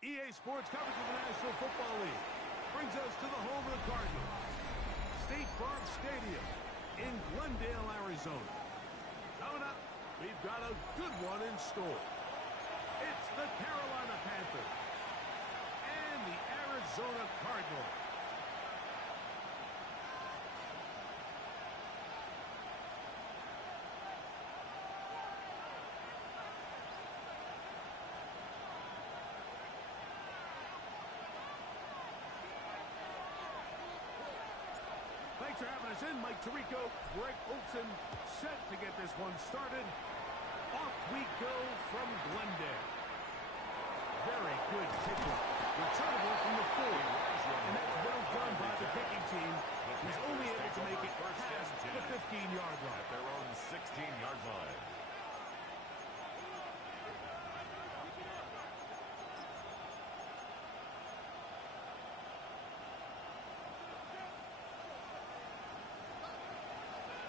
EA Sports coverage of the National Football League brings us to the home of the Cardinals, State Farm Stadium in Glendale, Arizona. Coming up, we've got a good one in store. It's the Carolina Panthers and the Arizona Cardinals. Thanks for having us in. Mike Tirico, Greg Olson, set to get this one started. Off we go from Glendale. Very good kickoff. Returnable from the 4. And that's well done by the kicking team. He's only able to make it past the 15-yard line. At their own 16-yard line.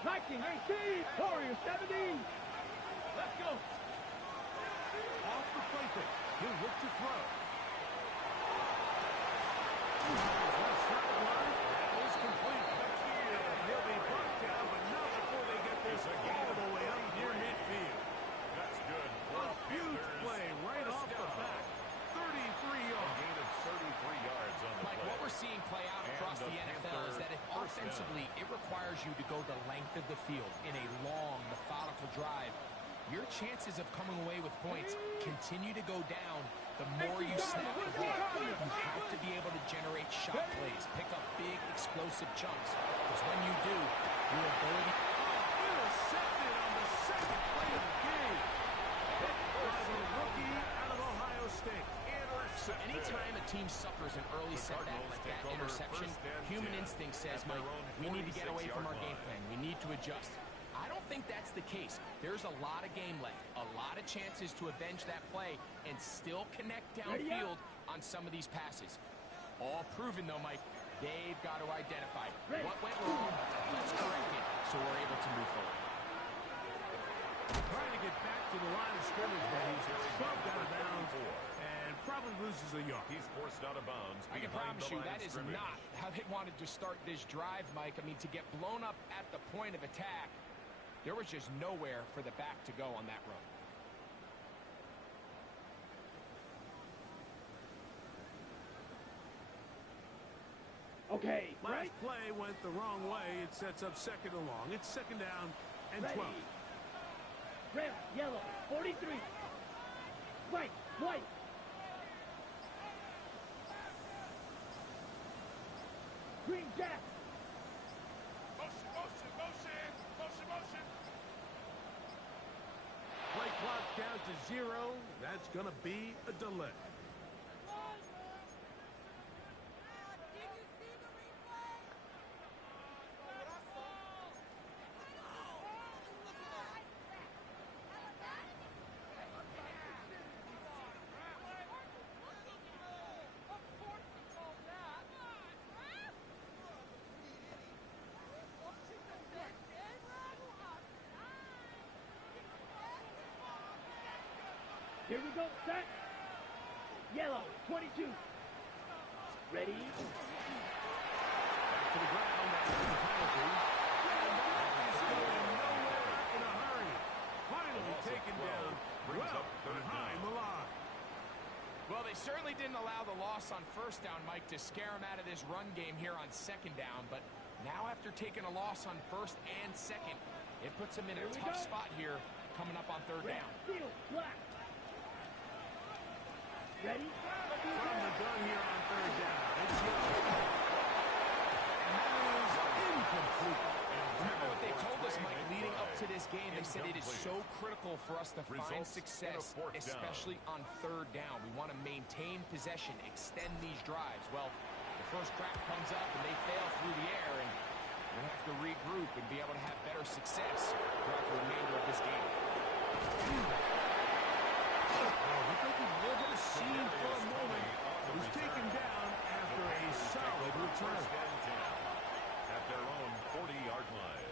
Viking 18, Warrior 17. Let's go. Off the play fake. He'll look to throw. Left sideline. That is complete. He'll be brought down, but not before they get this all the way up near midfield. That's good. A huge play right off the back. 33 yards. A gain of 33 yards on the Mike, play. what we're seeing play out across the NFL is that if first offensively it requires you to go the length of the field in a long, methodical drive, your chances of coming away with points continue to go down the more you snap the ball. You have to be able to generate shot plays, pick up big, explosive chunks. Because when you do, your ability... Intercepted on the second play of the game. Hit by the rookie out of Ohio State. So anytime a team suffers an early setback like that interception, human instinct says, Mike, we need to get away from our game plan. We need to adjust. I don't think that's the case. There's a lot of game left, a lot of chances to avenge that play and still connect downfield on some of these passes. All proven, though, Mike, they've got to identify what went wrong, let's correct it, so we're able to move forward. Trying to get back to the line of scrimmage, but he's shoved out of bounds and probably loses a yard. He's forced out of bounds. I can promise you that is not how they wanted to start this drive, Mike. I mean, to get blown up at the point of attack, there was just nowhere for the back to go on that run. Okay, Last right? play went the wrong way. It sets up second and long. It's second down and 12. Red, yellow, 43. White, white. Green jack. Motion, motion, motion, motion, motion. Play clock down to 0. That's going to be a delay. Here we go, set. Yellow, 22. Ready? Back to the ground. That's the penalty. And that is going nowhere in a hurry. Finally taken down. Well behind the line. Well, they certainly didn't allow the loss on first down, Mike, to scare him out of this run game here on second down. But now after taking a loss on first and second, it puts him in a tough spot here coming up on third down. Field, black. Ready? From the gun here on third down. It's and that is incomplete. Remember what they told us, Mike, leading up to this game. They said it is so critical for us to find success, especially on third down. We want to maintain possession, extend these drives. Well, the first crack comes up and they fail through the air, and we're going to have to regroup and be able to have better success throughout the remainder of this game. We think we live in a scene for a moment. He's taken down after a solid return. At their own 40-yard line.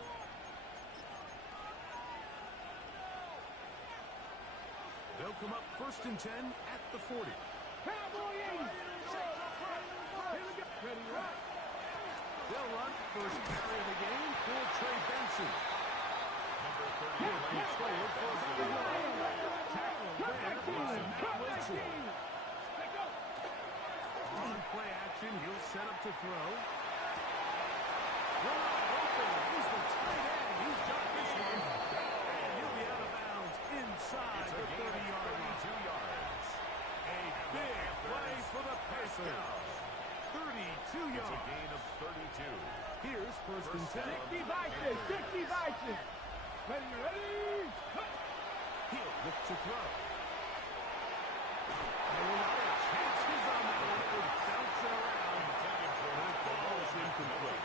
They'll come up 1st and 10 at the 40. Cowboy 80. Here we go. Ready, right. They'll run first carry of the game for Trey Benson. Number 30. He's forward for about a yard. Tackle there by Matt Wilson. On play action, he'll set up to throw. Wide open. He's the tight end. He's got this one. And he'll be out of bounds inside the 30-yard line. 32 yards. A big play for the Panthers. 32 It's a yards. gain of 32. Here's first and 10. 60 Bison. 60 Bison. Ready, ready. He'll look to throw. And a lot of chances on that one. It was bouncing around. The ball is incomplete.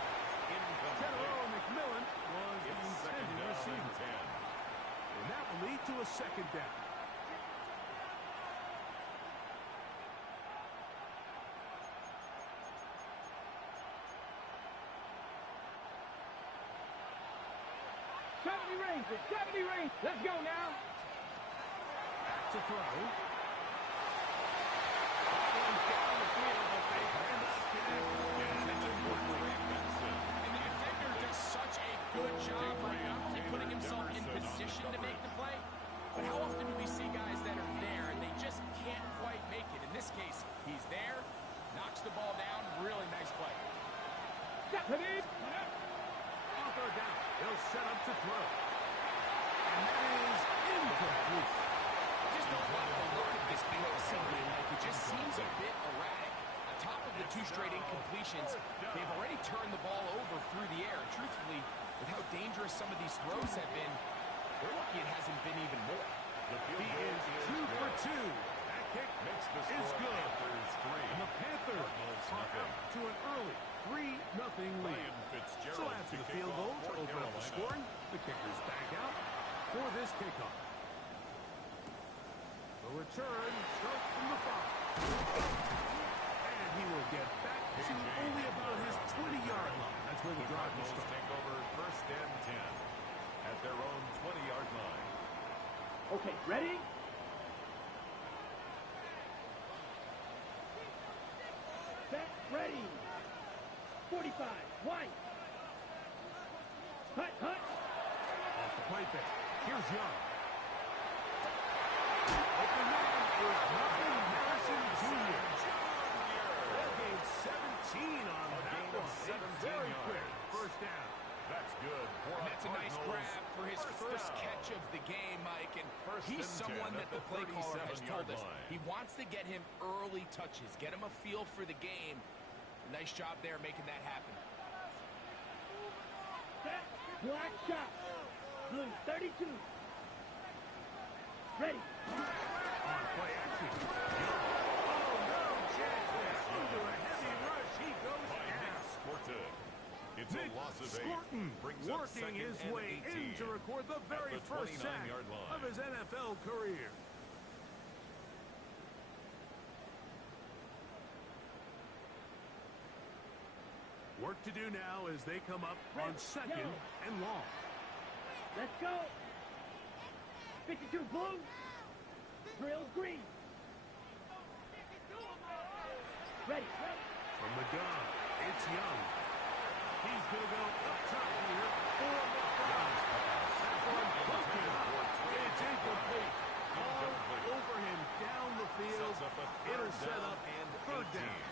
Tenero McMillan was the intended receiver. And that will lead to a second down. Rangers. 70 Rangers. Let's go now. Back to throw. Going down the field, but they cannot And the defender does such a good job right now putting himself in position to make the play. But how often do we see guys that are there and they just can't quite make it? In this case, he's there, knocks the ball down, really nice play. On third down, they'll set up to throw. And that is incomplete. I just don't like the look of this passing game. Like, it just seems a bit erratic. On top of the 2 straight incompletions, they've already turned the ball over through the air. Truthfully, with how dangerous some of these throws have been, they're lucky it hasn't been even more. He is 2 for 2. That kick Makes the is score good. Panthers 3. And the Panthers are out to an early 3-0 lead. So after the field goal to open up the scoring, the kickers back out for this kickoff. The return starts from the 5. And he will get back to only about his 20-yard line. That's where the drive will start. Take over first and 10 at their own 20-yard line. Okay, ready? Set, ready. 45, White. Hut, hut. Off the play fake. Here's Young. Open man is Marvin Harrison Jr. That gained 17 on that one. Very quick first down. That's good. And that's a nice grab for his first catch of the game, Mike. And he's someone that the play caller has told us he wants to get him early touches, get him a feel for the game. Nice job there making that happen. Set, black shot. Blue, 32. Ready. On play action. Oh, no chance there. Under a heavy rush, he goes down. It's a loss of 8. Scorton Brings up working second his and way 18 in to record the very at the first sack 29-yard line. of his NFL career. Work to do now as they come up on second and long. Let's go. 52 blue. Drill green. Ready. From the gun, it's Young. He's going to go up top here for the pass. That one broken up. It's incomplete. All over him down the field. It'll set up third down.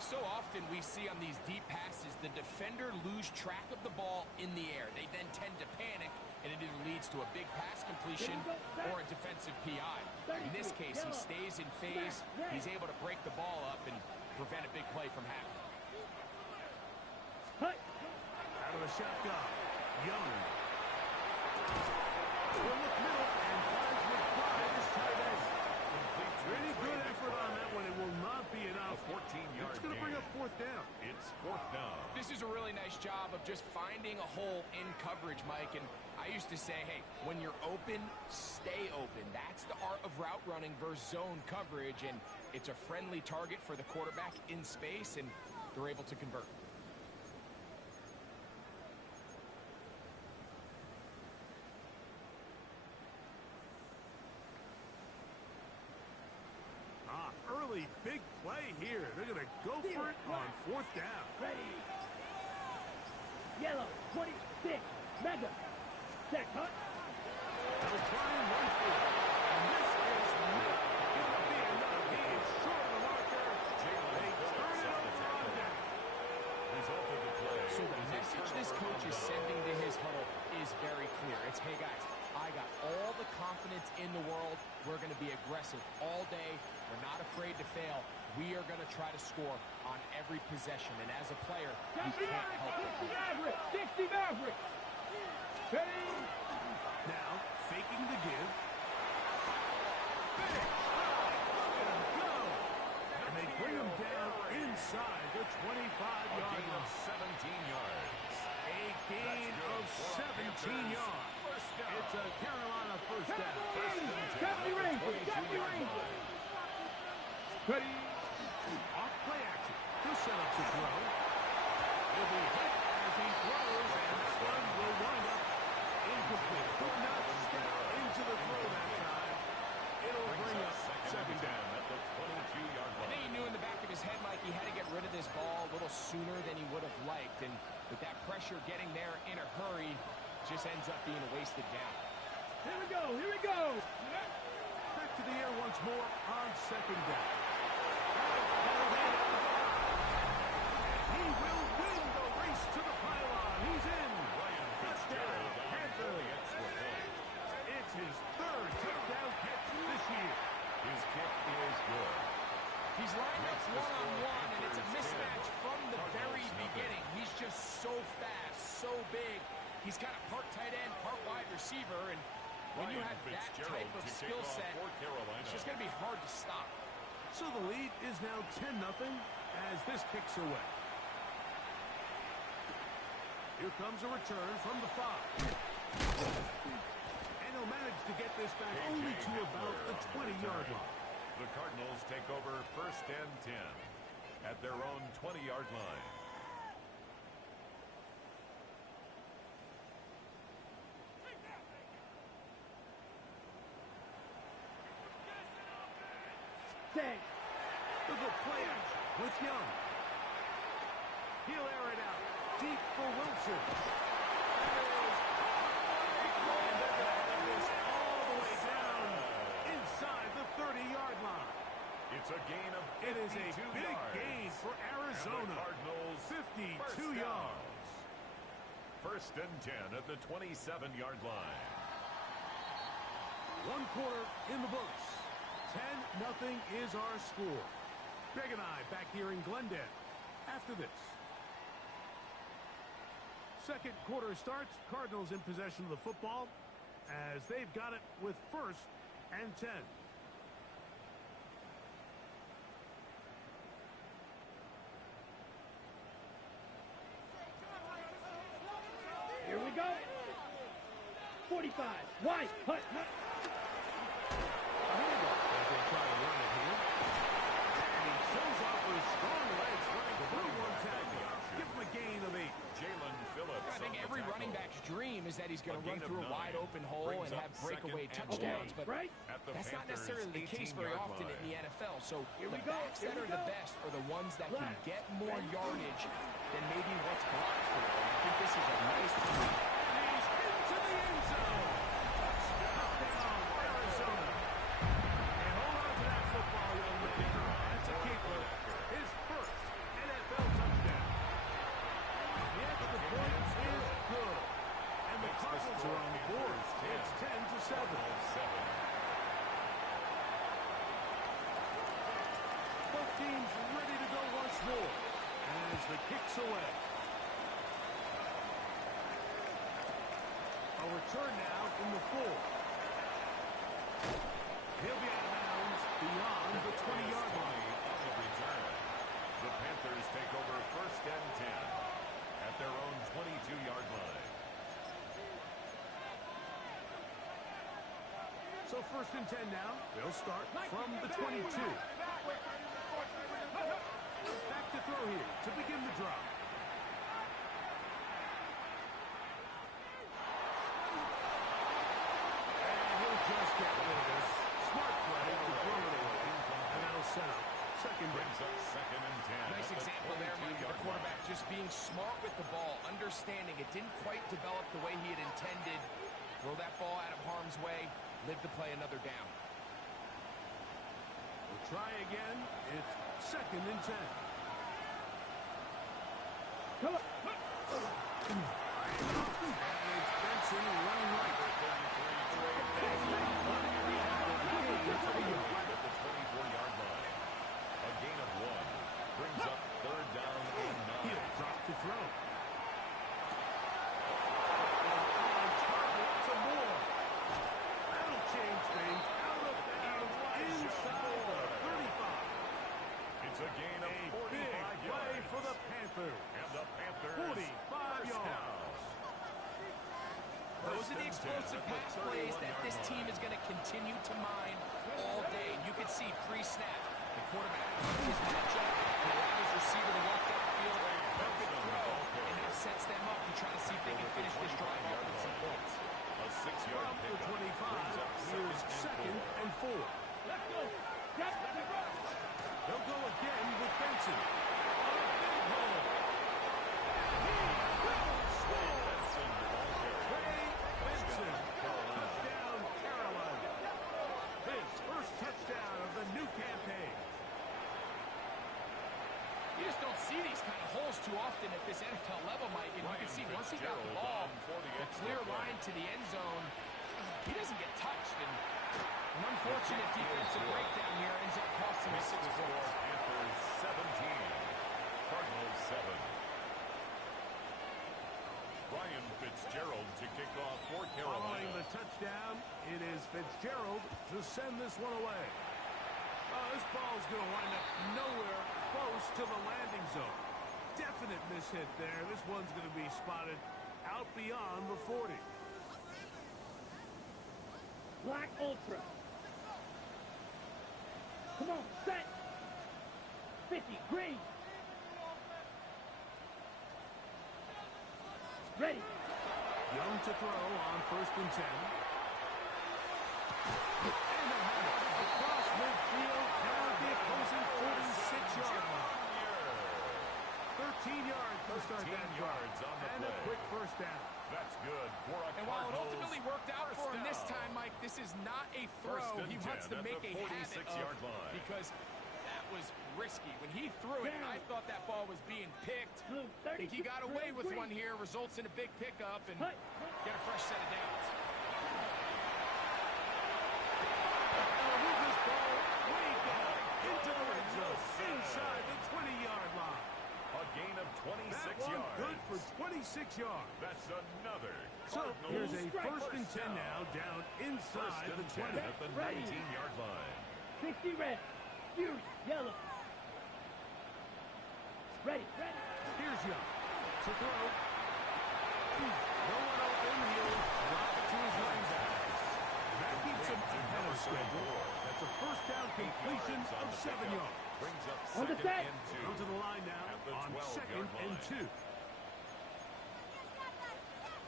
So often we see on these deep passes, the defender lose track of the ball in the air. They then tend to panic, and it either leads to a big pass completion or a defensive PI. In this case, he stays in phase. He's able to break the ball up and prevent a big play from happening. Out of the shotgun, Young. Will look middle and finds McBride his tight end. Pretty good effort on that one. It will not be enough. 14-yard It's going to bring up fourth down. It's fourth down. This is a really nice job of just finding a hole in coverage, Mike. And I used to say, hey, when you're open, stay open. That's the art of route running versus zone coverage. And it's a friendly target for the quarterback in space, and they're able to convert. here. They're going to go for it on 4th down. Ready. Yellow, 26, mega. Check, huh? They'll try and run for it. And this is not going to be enough. He is short of the marker. They turn it over on down. Result of the play. So the message this coach is sending to his huddle is very clear. It's, hey guys, I got all the confidence in the world. We're going to be aggressive all day. We're not afraid to fail. We are going to try to score on every possession. And as a player, you can't help it. 60 Maverick, 60 Maverick. Ready. Now, faking the give. Finish. Look at him go. And they bring him down inside the 25-yard Gain of line. 17 yards. A gain of 17 yards. It's a Carolina first down. Deputy Ranger, Deputy Ranger. Ready. Off play action. He'll set up to throw. He'll be hit as he throws, and this one will wind up incomplete. Could not step into the throw that time. It'll bring up 2nd down. At the 22-yard I line. think he knew in the back of his head, Mike, he had to get rid of this ball a little sooner than he would have liked. And with that pressure getting there in a hurry, just ends up being a wasted down. Here we go, here we go. Back to the air once more on 2nd down. He will win the race to the pylon. He's in. Touchdown, Panthers. It's his 3rd touchdown catch this year. His kick is good. He's lined up one-on-one, and it's a mismatch from the very beginning. He's just so fast, so big. He's kind of part tight end, part wide receiver, and when you have that type of skill set, it's just going to be hard to stop. So the lead is now 10-0 as this kicks away. Here comes a return from the 5. And he'll manage to get this back only to about the 20-yard line. The Cardinals take over 1st and 10 at their own 20-yard line. Thanks. Look at play action with Young. He'll air it out deep for Wilson. And they're going to have this all the way down inside the 30-yard line. It's a gain of 52 It is a big yards. gain for Arizona. And the Cardinals 52 yards. 1st and 10 at the 27-yard line. 1 quarter in the books. 10-0 is our score. Greg and I back here in Glendale after this. 2nd quarter starts. Cardinals in possession of the football as they've got it with 1st and 10. Here we go. 45. White. Hut. As they try to run it here. And he shows off his strong legs running through one tackle. Give him a gain of 8. Jalen Phillips. I think every running back's dream is that he's going to run through a wide open hole and have breakaway touchdowns, but that's not necessarily the case very often in the NFL. So the backs that are the best are the ones that can get more yardage than maybe what's blocked for. And I think this is a nice play. And he's into the end zone. Touchdown, Arizona. And hold on to that football, young lady. That's a keeper. His 1st NFL touchdown. The extra point is good. And the Cardinals are on the board. It's 10-7. Both teams ready to go once more as the kick's away. A return now from the 4. He'll be out of bounds beyond the 20-yard line. On the return. The Panthers take over 1st and 10 at their own 22-yard line. So 1st and 10 now. They'll start from the 22. Back to throw here to begin the drive. And he'll just get rid of this. Smart play to throw it away. And that'll set up 2nd second Brings up 2nd and 10. Nice example there, Mike, of the quarterback just being smart with the ball, understanding it didn't quite develop the way he had intended. Throw that ball out of harm's way, live to play another down. We'll try again. It's 2nd and 10. Come on. And it's Benson running right. At the 24-yard line. A gain of 1. Brings up 3rd down and 9. He'll drop to throw. That'll change things. Out of bounds inside the 35. It's a gain of 45 Big yards. play for the Panthers. And the Panthers 45 yards. Those are the explosive pass plays that this team is going to continue to mine all day. And you can see pre-snap, the quarterback knows his matchup, and allowed his receiver to walk downfield, perfect throw, and now sets them up to try to see if they can finish this drive off with some points. A 6-yard From the 25, here's 2nd and 4. Let's go. They'll go again with Benson. On a big hole. He will score. Ray Benson. Touchdown, Carolina. His first touchdown of the new campaign. You just don't see these kind of holes too often at this NFL level, Mike. And you can see once he got the ball, the clear line to the end zone, he doesn't get touched. And an unfortunate defensive breakdown here ends up costing him 6 points. Panthers 17. Cardinals 7. Ryan Fitzgerald to kick off for Following Carolina. the touchdown, it is Fitzgerald to send this one away. This ball's going to wind up nowhere close to the landing zone. Definite mishit there. This one's going to be spotted out beyond the 40. Black Ultra. Come on, set. 50, green. Ready. Young to throw on 1st and 10. And they have it. Across midfield, down at the opposing 46-yard line. 13 yards to start that yards on the and a play. quick first down. That's good for a And while it Cardinals ultimately worked out for him this first down. time, Mike, this is not a First throw and he wants 10 to at make the a habit 46-yard of, line. because that was risky. When he threw it, I thought that ball was being picked. Blue, I think he got away with green. one here, results in a big pickup, and Hut. get a fresh set of downs. Move this ball way down into the red zone, inside the 20-yard line. A gain of 26 That one yards. good for 26 yards. That's another So Cardinals here's a strike. 1st and 10 now, down inside First the and 10 20. at the Ready. 19-yard line. 60 red. Fury, yellow. Ready. Here's Young to throw. No one open. He'll drop it to his running back. That keeps him ahead of schedule. That's a first down completion of 7 yards. Brings up On the 2nd set. and 2. Go to the line now At the on 12-yard 2nd and line. 2.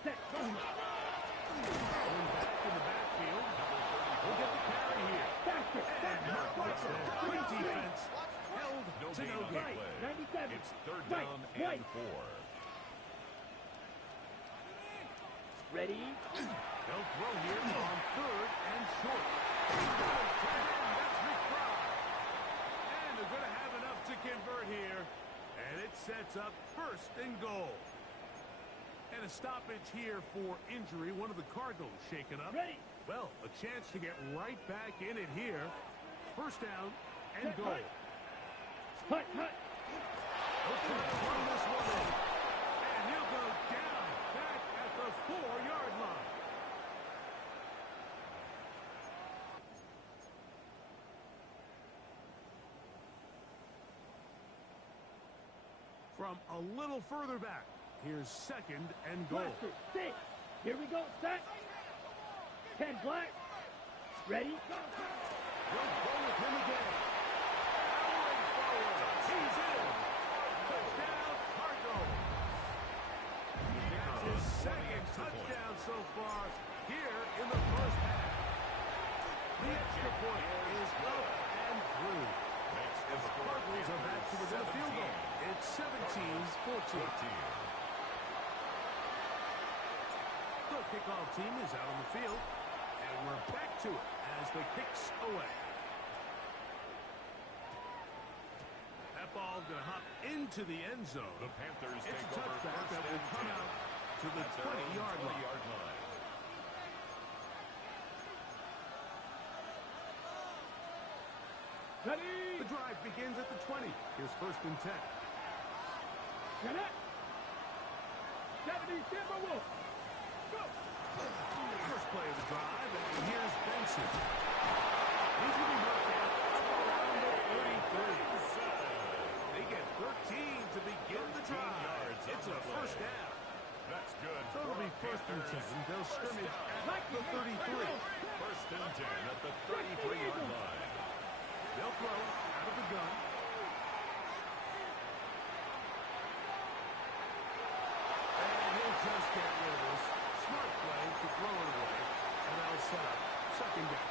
Set. Going back in the backfield. We'll get the carry here. Faster. And not quite there. Good defense. Held No to gain no on the gain. play. 97. It's 3rd Right, down right. and 4. Ready. They'll throw here on 3rd and short. That's McBride. And they're going to have enough to convert here. And it sets up 1st and goal. And a stoppage here for injury. One of the Cardinals shaken up. Ready. Well, a chance to get right back in it here. 1st down and goal. Hut. He'll try to run this one in. And he'll go down back at the 4-yard line. From a little further back, here's 2nd and goal. Blaster. 6. Here we go. Set. 10 black. Ready. They'll go with him again. Powering forward. He's in. Touchdown, Cardinals. That's his 2nd touchdown so far here in the first half. The extra point is up and through. As the Cardinals are back to within a field goal. It's 17-14. The kickoff team is out on the field, and we're back to it as the kick's away. That ball going to hop into the end zone. The Panthers It's take a over touchback first that will and come 10 out to the at their own 20-yard line. 20-yard line. Ready. The drive begins at the 20. Here's first and 10. Get it. 70 Timberwolves. Go. First play of the drive, and here's Benson. He's going to be marked out around the 33. They get 13 to begin the drive. It's a first down. That's good. So it'll be first and 10. They'll scrimmage at the 33. First and 10 at the 33-yard line. They'll throw out of the gun. And he'll just get rid of this. Smart play to throw it away. And that'll set up second down.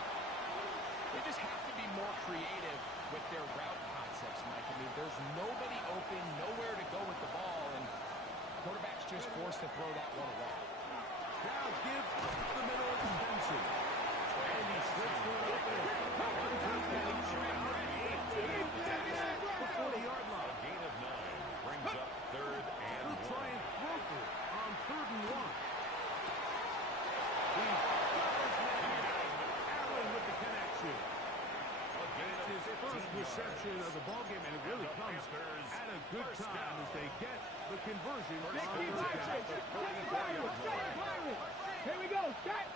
They just have to be more creative with their route concepts, Mike. I mean, there's nobody open, nowhere to go with the ball, and quarterback's just forced to throw that one away. Now give the middle of Benson. And he slips through it open. The 40-yard line. A gain of 9 brings up third and He'll 1. try and throw for it on third and 1. He's got his man. Allen with the connection. That's his first reception of the ballgame, and it really comes at a good time as they get the conversion on Keep third down. firing. Here we go. Set.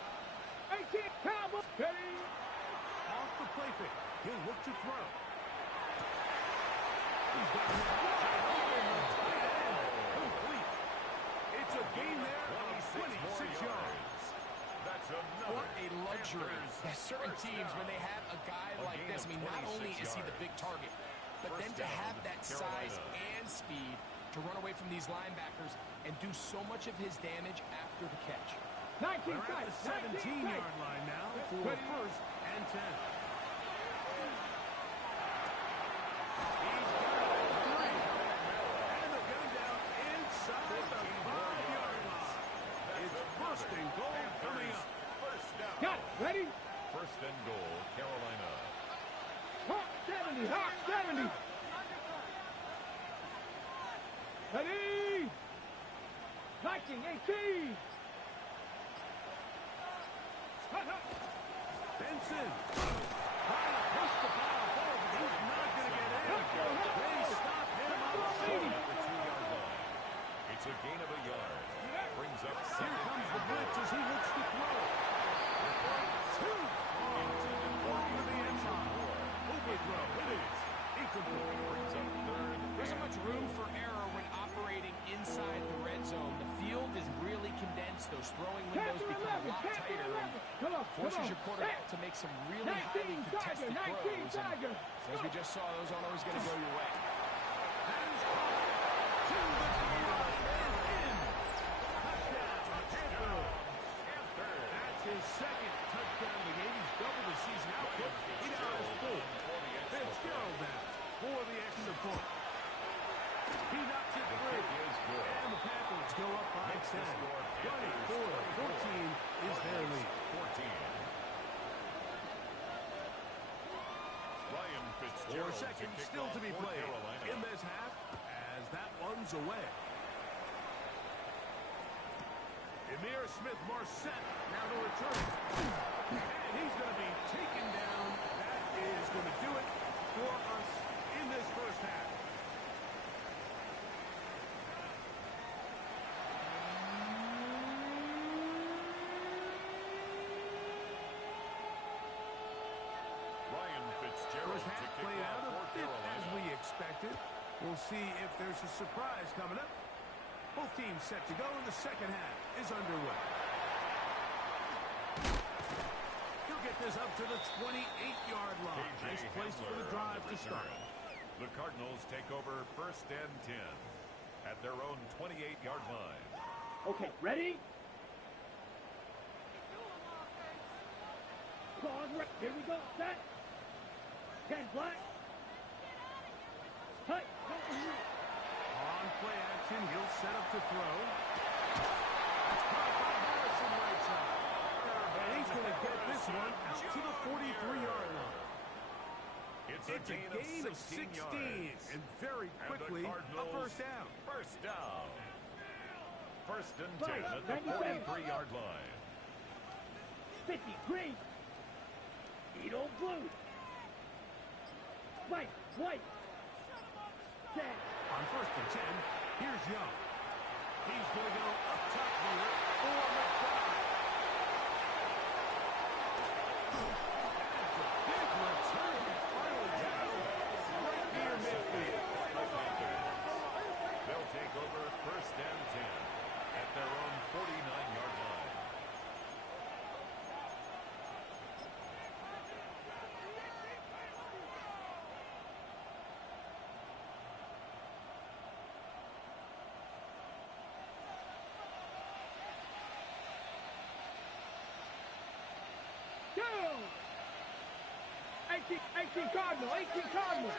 18 Cowboys. Ready. Off the play fake. He'll look to throw. He's got it. Complete. It's a gain there of 26 yards. That's another. What a luxury. Panthers Certain first teams, down. when they have a guy A like gain this, I of mean, not only 26 is he the yards. big target, but First then to down, have that size Carolina. and speed to run away from these linebackers and do so much of his damage after the catch. 19 We're at the 17-yard line now for first and 10. He's got 3. And they'll get him down inside the 5-yard line. It's first and goal coming up. First down. Got it. Ready. First and goal, Carolina. Hawk 70. Hawk 70. Ready. 19, 18. Benson trying to push the ball forward, but he's not going to get in. They stop him on the Short field. at the 2-yard line. It's a gain of a yard. Brings up Here second comes the and blitz goal. as he looks to throw. Too far over the end line. Overthrow. It is incomplete. Brings up third. There's so much room for error when operating inside the red zone. The field is really condensed. Those throwing windows become a lot tighter and forces your quarterback to make some really highly contested throws. And as we just saw, those aren't always going to go your way. That is caught to the goal line and in. Touchdown, Panthers. That's his second touchdown of the game. He's doubled the season output. He now has 4. Fitzgerald now for the extra point. He knocks it free. And the Panthers go up by 10. 24-14 is their lead. 14. Ryan 4 Fitzgerald seconds kick still off to be for played Carolina. in this half as that one's away. Emir Smith-Marset now to return. And he's going to be taken down. That is going to do it for us in this first half. Ryan Fitzgerald First half to kick played off out a for bit Carolina. as we expected. We'll see if there's a surprise coming up. Both teams set to go, and the second half is underway. He'll get this up to the 28-yard line. KJ Nice place for the Hamler drive on to the start. return. The Cardinals take over first and 10 at their own 28-yard line. Okay, ready? Pause. Here we go. Set. 10 black. action. He'll set up to throw. It's caught by Harrison right side. And he's going to get this one out to the 43-yard line. It's a gain of 16 yards. And very quickly, a first down. First down. First and 10 Right, at the 43-yard line. 50, green. Edo blue. White, white. 10. On first and 10, here's Young. He's going to go up top here for McBride. That's a big return. Finally down right near midfield. They'll take over first and 10 at their own 49-yard line. Go! 18 Cardinal, 18 Cardinal.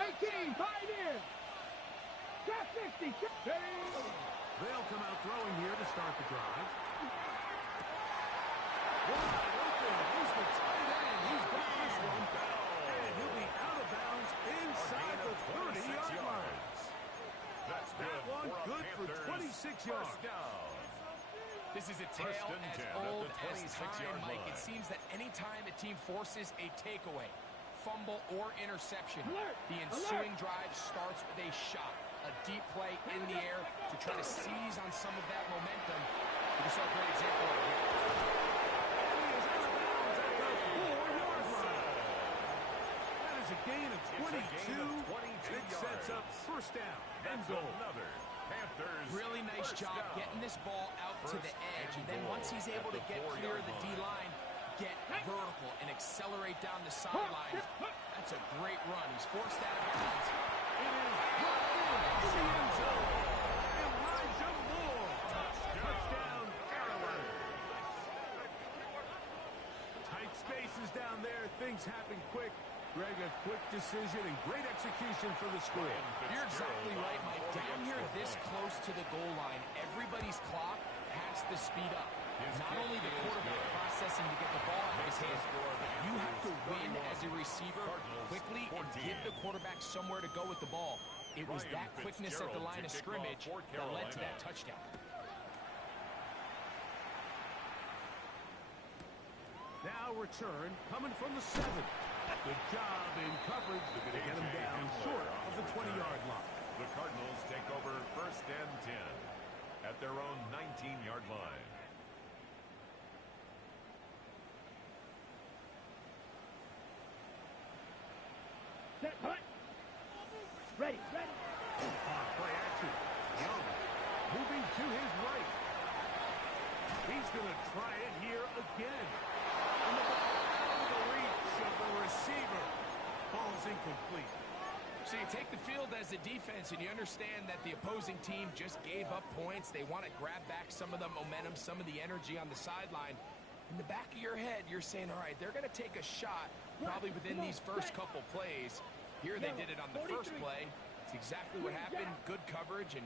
18, Pioneer. Got 60. They'll come out throwing here to start the drive. Wide open. He's the tight end. He's got this one. And he'll be out of bounds inside the 30-yard line. That's That one good for 26 yards. First down. This is a tale First and as 10 at old the as 26-yard time, Mike. line. It seems that any time a team forces a takeaway, fumble, or interception, Alert! the ensuing drive starts with a shot, a deep play in the air to try to seize on some of that momentum. We saw a great example of it here. And he is out of bounds at the 4-yard line. That is a gain of 22. And it sets up first down and goal. Another Panthers. Really nice first job down. getting this ball out to the edge. And then once he's able to get clear of the D-line, get vertical and accelerate down the sidelines. That's a great run. He's forced out of bounds. It is brought in the end zone. Elijah Moore. Touchdown, Carolina. Tight spaces down there. Things happen quick. Greg, a quick decision and great execution for the score. You're exactly right, Mike. Down here this close to the goal line, everybody's clock has to speed up. Not only the quarterback processing to get the ball out of his hands, but you have to win as a receiver quickly and give the quarterback somewhere to go with the ball. It was that quickness at the line of scrimmage that led to that touchdown. Now return coming from the 7. Good job in coverage to get him down short of the 20-yard line. The Cardinals take over first and 10 at their own 19-yard line. Set, hut. Ready, ready. On play action. Young moving to his right. He's going to try it here again. And the ball out of the reach of the receiver. Ball's incomplete. So you take the field as a defense and you understand that the opposing team just gave up points. They want to grab back some of the momentum, some of the energy on the sideline. In the back of your head, you're saying, all right, they're going to take a shot probably within these first couple plays. Here they did it on the first play. It's exactly what happened. Good coverage and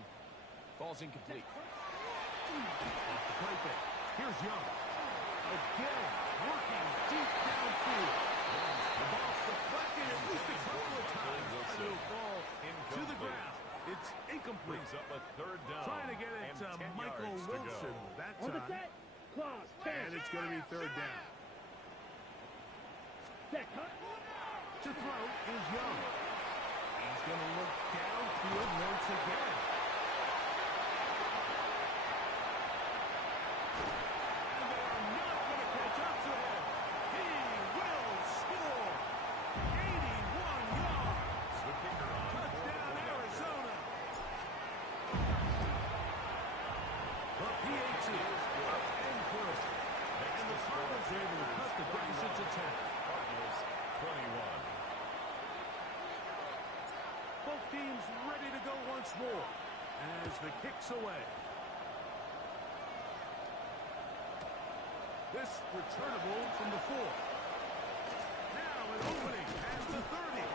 falls incomplete. Off the play fake. Here's Young. Again, working deep downfield. The ball's deflected at least a couple of times. And it'll fall to the ground. It's incomplete. Brings up a third down. Trying to get it and to 10 Michael yards to Wilson go. that On the time. set. Claws. And it's going to be third down. Set, hut. To throw is Young. He's going to look downfield once again. And they are not going to catch up to him. He will score. 81 yards. The kicker on Touchdown, Arizona. The PAT up and close. And the Cardinals are able to cut the deficit to 10. Cardinals 21. Both teams ready to go once more as the kick's away. This returnable from the 4. Now an opening past the 30. And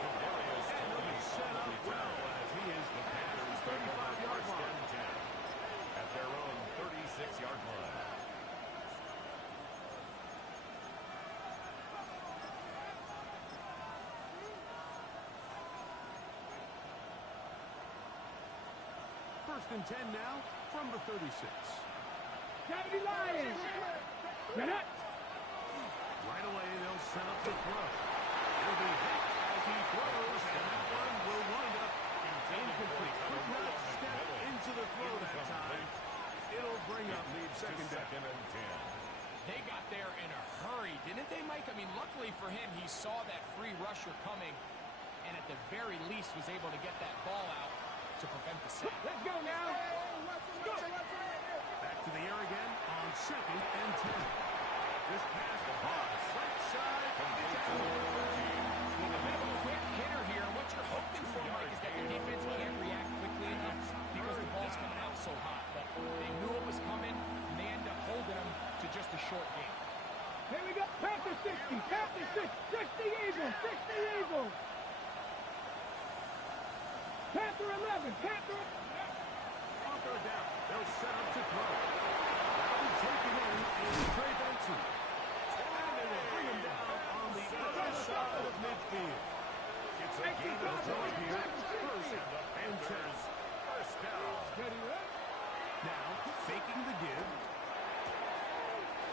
he'll be set up well as he is the Panthers 35-yard First line. and 10 at their own 36-yard line. First and 10 now from the 36. Gravity Lions. Get up. Right away, they'll set up the throw. It'll be hit as he throws, and that one will wind up incomplete. Could not step into the throw that time. It'll bring up second and 10. They got there in a hurry, didn't they, Mike? I mean, luckily for him, he saw that free rusher coming, and at the very least was able to get that ball out to prevent the sack. Let's go now. Go. Back to the air again on second and 10. This pass caught right side. It's out. Quick hitter here. What you're hoping for, Mike, is that the defense can't react quickly enough because the ball's coming out so hot. But they knew it was coming, and they end up holding them to just a short game. Here we go. Panther 60. Panther 60. 60 Eagles. 60 Eagles. Panther 11. Panther. On third down, they'll set up to throw. That'll be taken in is Trey Benson. And they will bring him down on the other side of midfield. It's a gain of Throw here. First and 10. First down. Now, faking the give.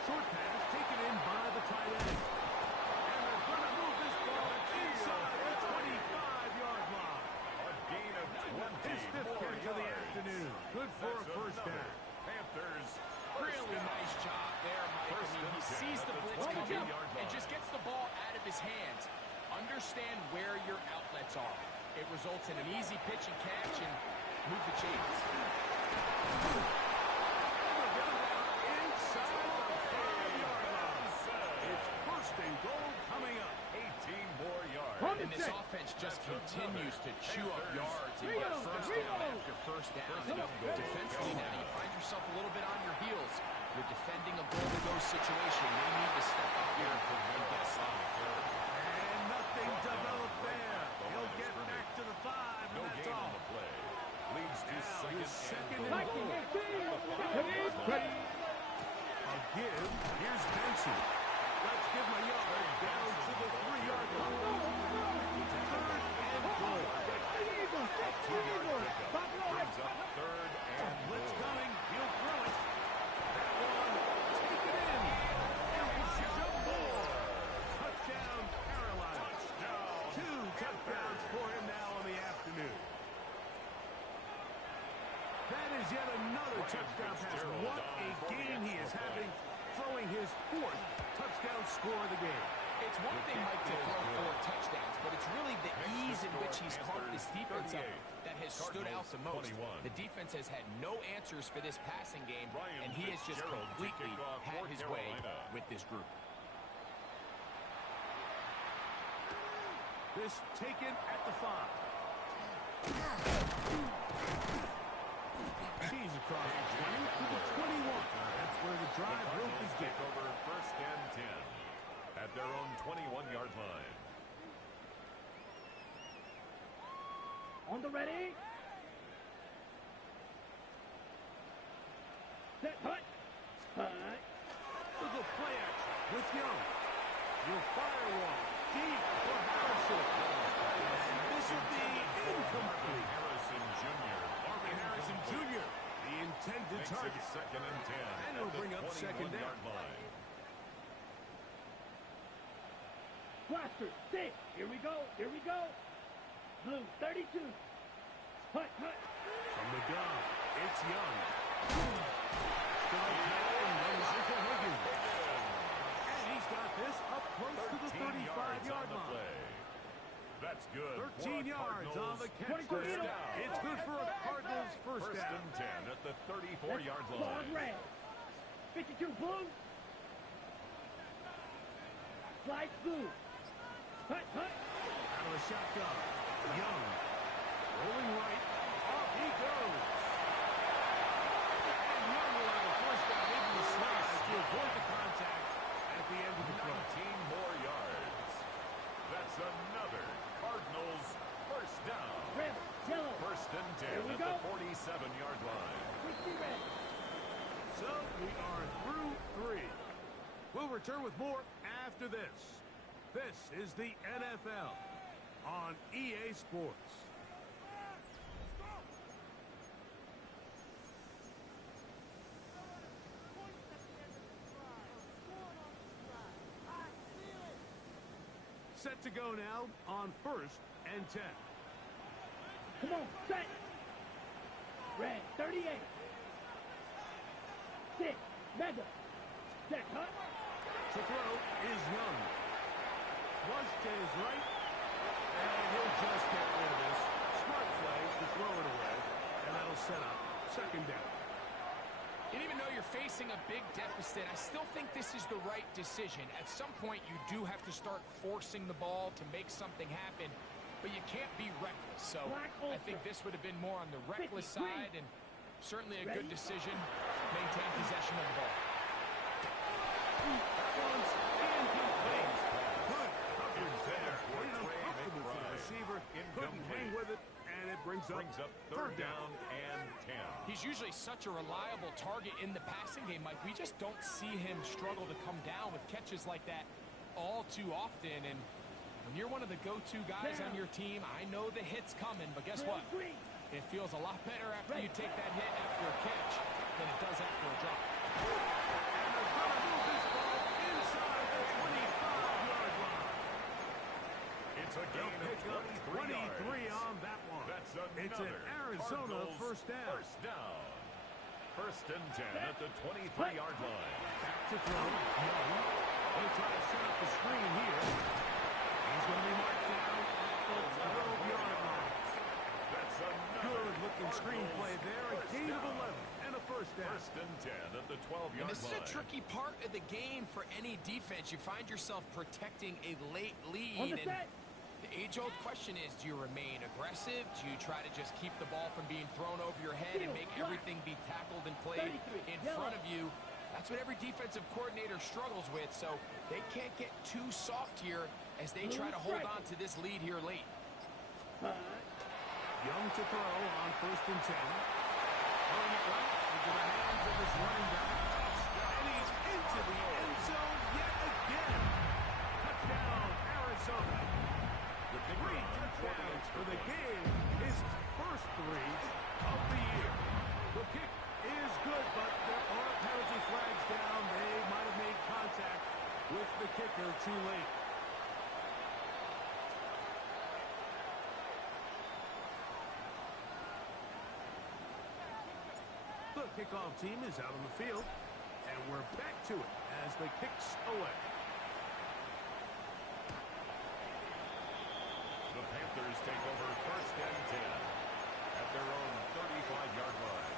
Short pass taken in by the tight end. And they're going to move this ball inside the 25-yard line. A gain of 20. His fifth catch of the afternoon. Good for a first down. Panthers. Really nice job there, Mike. I mean, he sees the blitz coming and just gets the ball out of his hands. Understand where your outlets are. It results in an easy pitch and catch and move the chains. Inside the 5-yard line. It's first and goal coming up. 18 more yards. And this offense just continues to chew up yards and get first down after first down. And defensively now, you find yourself a little bit on your heels. You're defending a goal-to-go situation. They need to step up here and get a stop. And nothing developed there. He'll get back to the 5, and No that's gain on all. the play. Leads to Now his second and and goal. goal. A give. Here's Benson. Let's give him a yard down to the 3-yard line. Third and goal. 2-yard pickup. Brings up third and Blitz goal. coming. He'll throw it. That one. Take it in. Elijah Moore. Touchdown, Carolina. 2 touchdowns for him now on the afternoon. That is yet another touchdown pass. What a game he is having, throwing his 4th touchdown score of the game. It's one thing, Mike, to throw 4 touchdowns, but it's really the ease in which he's carved this defense up that has stood out the most. The defense has had no answers for this passing game, and he has just completely had his way with this group. This taken at the 5. He's across the 20 to the 21. That's where the drive will begin. Over first and 10 at their own 21-yard line. On the ready. Set. Hut. Hut. Look at play action with Young. Your firewall deep for Harrison. And this will be incomplete. Harrison Jr. Marvin Harrison Jr., the intended Makes target. it second and 10. And it'll bring up second down. Line. Blaster. 6. Here we go. Here we go. Blue 32. Hut. Hut. From the gun, it's Young. Still tackling Michael Higgins. And he's got this up close to the 35-yard line. That's good. 13 yards on the catch there. It's good for a Cardinals first First down. and 10 at the 34-yard Ball line. red. 52 blue. Slide blue. Hut. Hut. Out of the shotgun. Young. Rolling right. Off he goes. And Young will have a first down into the slide to avoid the contact at the end of the play. 19 more yards. That's another Cardinals first down. Red. Yellow. First and 10 Here we at go. the 27-yard line. So we are through 3. We'll return with more after this. This is the NFL on EA Sports. Set to go now on 1st and 10. Come on, set. Red, 38. 6, mega. Check, huh? To throw is Young. Flush to his right. And he'll just get rid of this. Smart play to throw it away. And that'll set up 2nd down. And even though you're facing a big deficit, I still think this is the right decision. At some point, you do have to start forcing the ball to make something happen, but you can't be reckless. So I think this would have been more on the reckless side, and certainly a good decision. Maintain possession of the ball. That one's incomplete. Good coverage there. Pretty uncomfortable for the receiver. Couldn't hang with it, and it brings up 3rd down and 10. He's usually such a reliable target in the passing game, Mike. We just don't see him struggle to come down with catches like that all too often. And when you're one of the go-to guys on your team, I know the hit's coming, but guess what? It feels a lot better after you take that hit after a catch than it does after a drop. And they're going to move this ball inside the 25-yard line. It's a gain of 23 on that one. That's It's an Arizona Cardinals 1st down. 1st down. 1st and 10 at the 23-yard line. Back to throw. Young. He'll try to set up the screen here. He's going to be marked down at the 12-yard line. That's another Good-looking screenplay there. A gain of 11 and a 1st down. 1st and 10 at the 12-yard line. And this is a tricky part of the game for any defense. You find yourself protecting a late lead. And the age-old question is, do you remain aggressive? Do you try to just keep the ball from being thrown over your head and make everything be tackled and played in front of you? That's what every defensive coordinator struggles with, so they can't get too soft here as they try to hold on to this lead here late. Young to throw on 1st and 10. Throwing it right into the hands of his running back. And he's into the end zone yet again. Touchdown, Arizona. The 3 touchdowns for the game. His first 3 of the year. The kick is good, but there are penalty flags down. They might have made contact with the kicker too late. The kickoff team is out on the field, and we're back to it as the kick's away. The Panthers take over 1st and 10 at their own 35-yard line.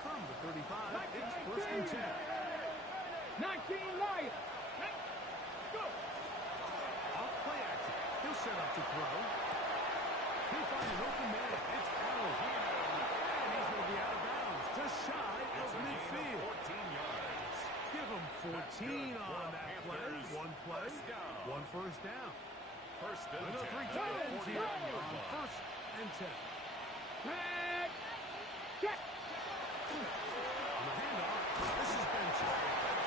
From the 35, it's 1st and 10. 19 Lions. Go. Off play action. He'll set up to throw. He'll find an open man. It's Allen. And he's going to be out of bounds, just shy of midfield. 14 yards. Give him 14 on that play. One play, 1 1st down. 1st and 10. Another 3 at tight the ends 40-yard here line. on 1st and 10. Red. Check. On the handoff, this is Benson.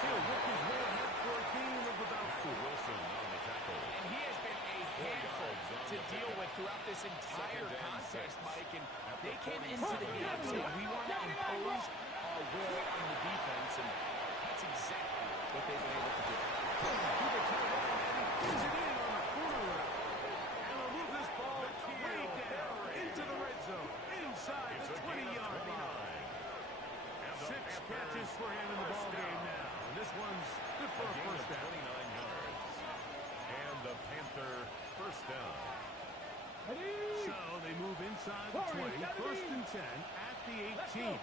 He'll work his way ahead for a gain of about 4. Wilson on the tackle. And he has been a handful to deal with throughout this entire contest, Mike. And they came into the game saying, we want to impose our will on the defense, and that's exactly what they've been able to do. Cooper tight end, and he puts it in on the corner route. And they'll move this ball way down into the red zone, inside It's the a gain of 20-yard line. 29. 6 catches for him in the ball game now. And this one's good for a Gain of 1st down. 29 yards. And the Panther 1st down. So they move inside the 20, 1st and 10 at the 18.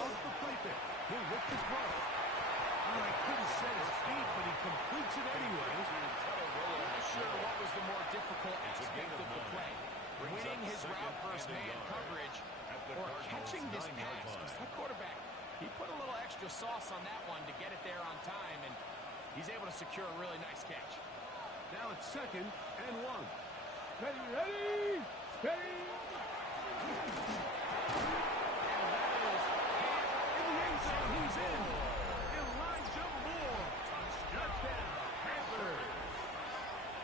Off the play pick. He'll whip the throw. Oh, he couldn't set his feet, but he completes it anyway. I'm not sure what was the more difficult aspect of the play. Winning his route versus man coverage or catching this pass. Because that quarterback, he put a little extra sauce on that one to get it there on time, and he's able to secure a really nice catch. Now it's 2nd and 1. Ready, ready, steady. In the end zone, he's in. Elijah Moore. Touchdown, Panthers.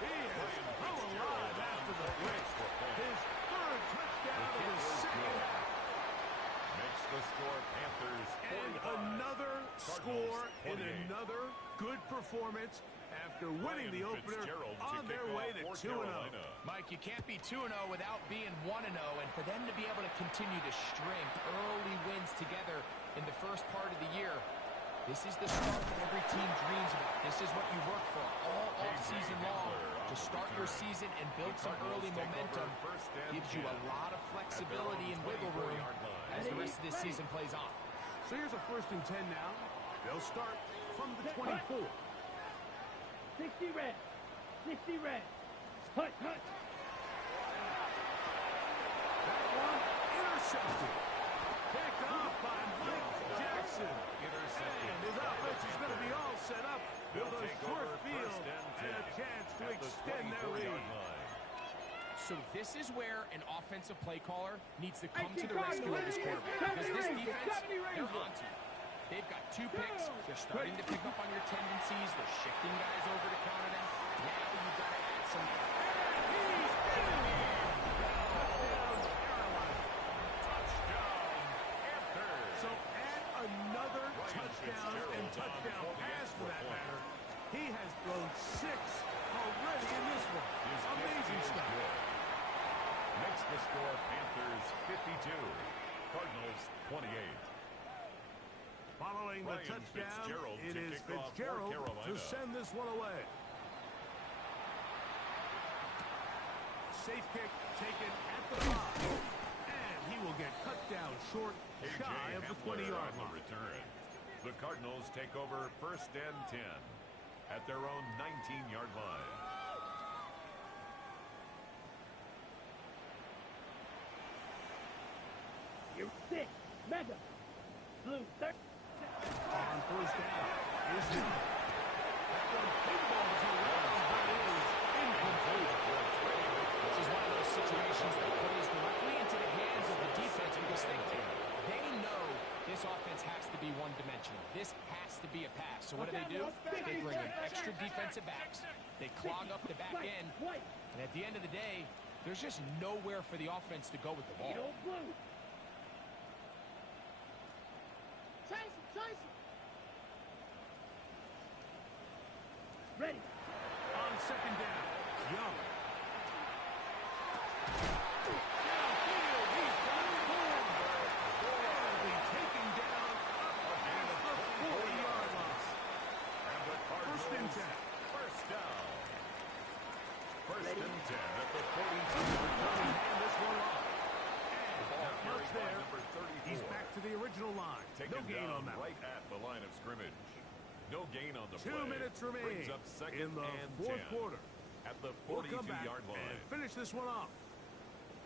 He has come alive after the break. His 3rd touchdown of the 2nd half. Makes the score Panthers 45. And another score in 28. another good performance after winning the opener on their way to 2-0. Mike, you can't be 2-0 without being 1-0, and for them to be able to continue to string early wins together in the first part of the year, this is the start that every team dreams about. This is what you work for all off-season long. To start your season and build some early momentum gives you a lot of flexibility and wiggle room as the rest of this season plays on. So here's a 1st and 10 now. They'll start from the 24. 60 red. 60 red. Hut, hut. That one intercepted. Picked off by Mike Jackson. And his offense is going to be all set up with a short field and a chance to extend their lead. So this is where an offensive play caller needs to come to the rescue of his quarterback. Because this defense, they're on to you. They've got 2 picks. They're starting to pick up on your tendencies. They're shifting guys over to counter them. Now you've got to add some... So add another touchdown and touchdown pass for that matter. He has thrown 6 already in this one. Amazing stuff. Makes the score Panthers 52. Cardinals 28. Following the touchdown, it is Fitzgerald to send this one away. Safe kick taken at the 5. And he will get cut down short, shy of the 20-yard line. Return. The Cardinals take over 1st and 10 at their own 19-yard line. You're 6. Mega. Blue, 30. On 1st down is Young. That one pinballs around, but is incomplete. This is one of those situations that plays directly into the hands of the defense because they know this offense has to be one-dimensional. This has to be a pass. So what do? They bring in extra defensive backs. They clog up the back end. And at the end of the day, there's just nowhere for the offense to go with the ball. Blue. Ready. On 2nd down, Young. Downfield, he's got Moore. Barely taken down at the 40-yard line. And the Cardinals 1st and 10. First down. 1st and 10 at the 42-yard Doesn't line. hand this one off. The ball Not carried much by there. number 34. He's back to the original line. Taken No gain down on that. right at the line of scrimmage. No gain on the 2 play. minutes remain Brings up 2nd in the and 4th 10 quarter. at the We'll come back 42-yard line. and finish this one off.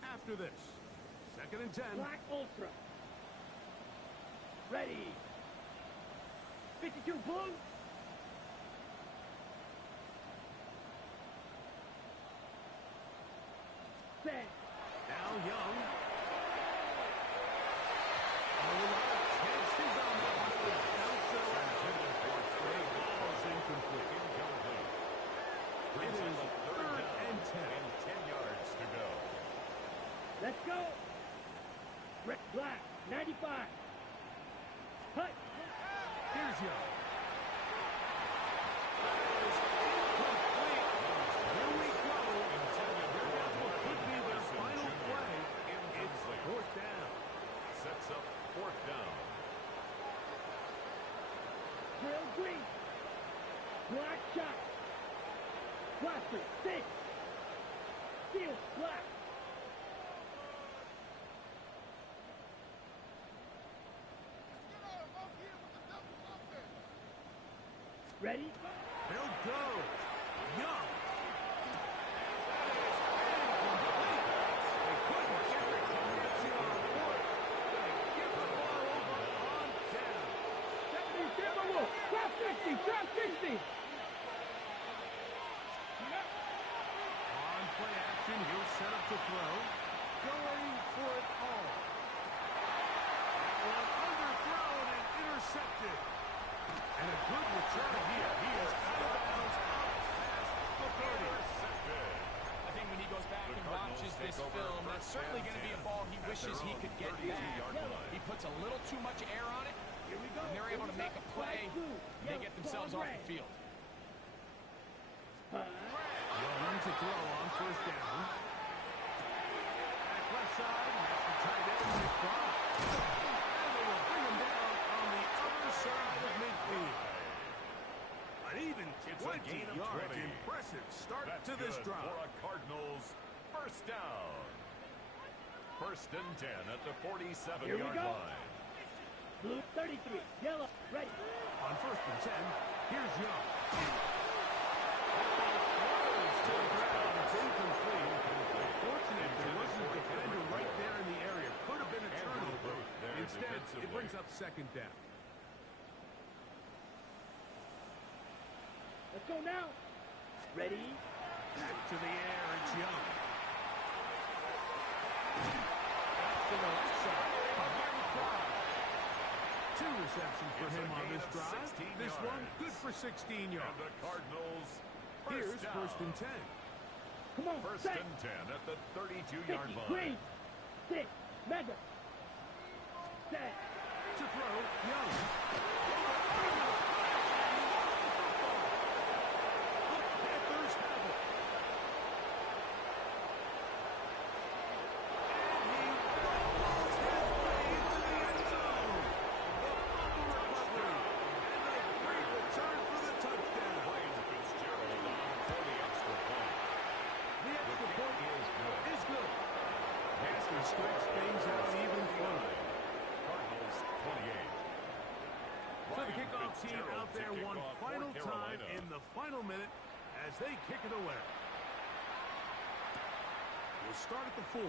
After this, 2nd and 10. Black Ultra. Ready. 52 blue. Set. Now Young. Chances on that one. Bounce it around. Ball is incomplete. It Brings is up 3rd and 10. and 10 yards to go. Let's go. Red, black, 95. Hut. Here's Young. Here we go. That's what could be their final play. It's 4th down. Sets up 4th down. Drill green. Black shot. Blaster, 6. Steel, black. Ready? They'll go. Young. They couldn't get the connection on board. They give the ball over on down. 70, Timberwolf. Trap 60, trap 60. play action. He'll set up to throw. Going for it all. One underthrown and intercepted. And a good return here. He is out of bounds up past the 30. I think when he goes back and watches this film, that's certainly going to be a ball he wishes he could get back. He puts a little too much air on it, and they're able to make a play, and they get themselves off the field. Young to throw on first down. Back left side, that's the tight end, McBride. And they will bring him down on the other side of midfield. An even 20 yards. Impressive start to this drive. For a Cardinals first down. First and 10 at the 47-yard line. Blue 33, yellow, ready. On first and 10, here's Young. It's incomplete. Unfortunate there wasn't a defender right there in the area. Could have been a turnover. Instead, it brings up second down. Let's go now. Ready? Back to the air, it's Young. Back to the left side. Two receptions for him on this drive. This one, good for 16 yards. And the Cardinals Here's first and 10. Come on, First set. and 10 at the 32-yard line. Green, 6, mega. Set. To throw, Young. Panthers have it. And he rolls his way into the end zone. The fumble recovery. And a great return for the touchdown. Fitzgerald on for the extra point. The extra point is good. Master stretch things out even further. Cardinals 28. So the kickoff team out there one final time in the final minute as they kick it away. We'll start at the 4.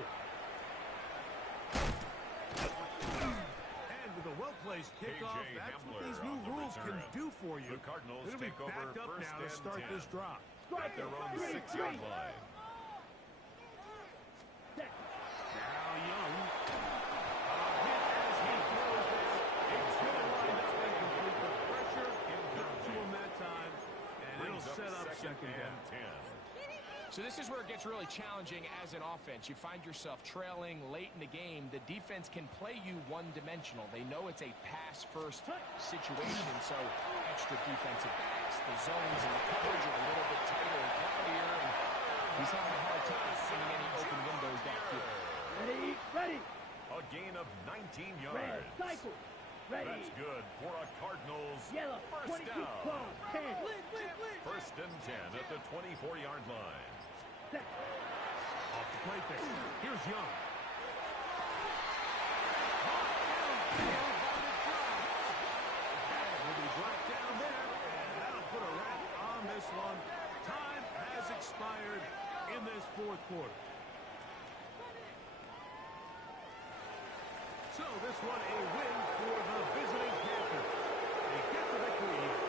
And with a well-placed kickoff, that's what these new rules can do for you. The Cardinals It'll be take over backed up first now to and start 10. this drive. At their own 6-yard line. Set. Now Young. Hit as he throws this. It's going to wind up incomplete. The pressure got to him that time, and it'll set up second down. 10. So this is where it gets really challenging as an offense. You find yourself trailing late in the game. The defense can play you one-dimensional. They know it's a pass-first situation, so extra defensive backs. The zones and the coverage are a little bit tighter and cloudier, and he's having a hard time finding any open windows downfield. Ready? A gain of 19 Red, yards. cycle. Ready? That's good for a Cardinals Yellow, first 22, down. close, 10. First and 10 at the 24-yard line. Set. Off the play fake. Here's Young. Will be brought down there, and that'll put a wrap on this one. Time has expired in this fourth quarter. So this one a win for the visiting Panthers. They get the victory here.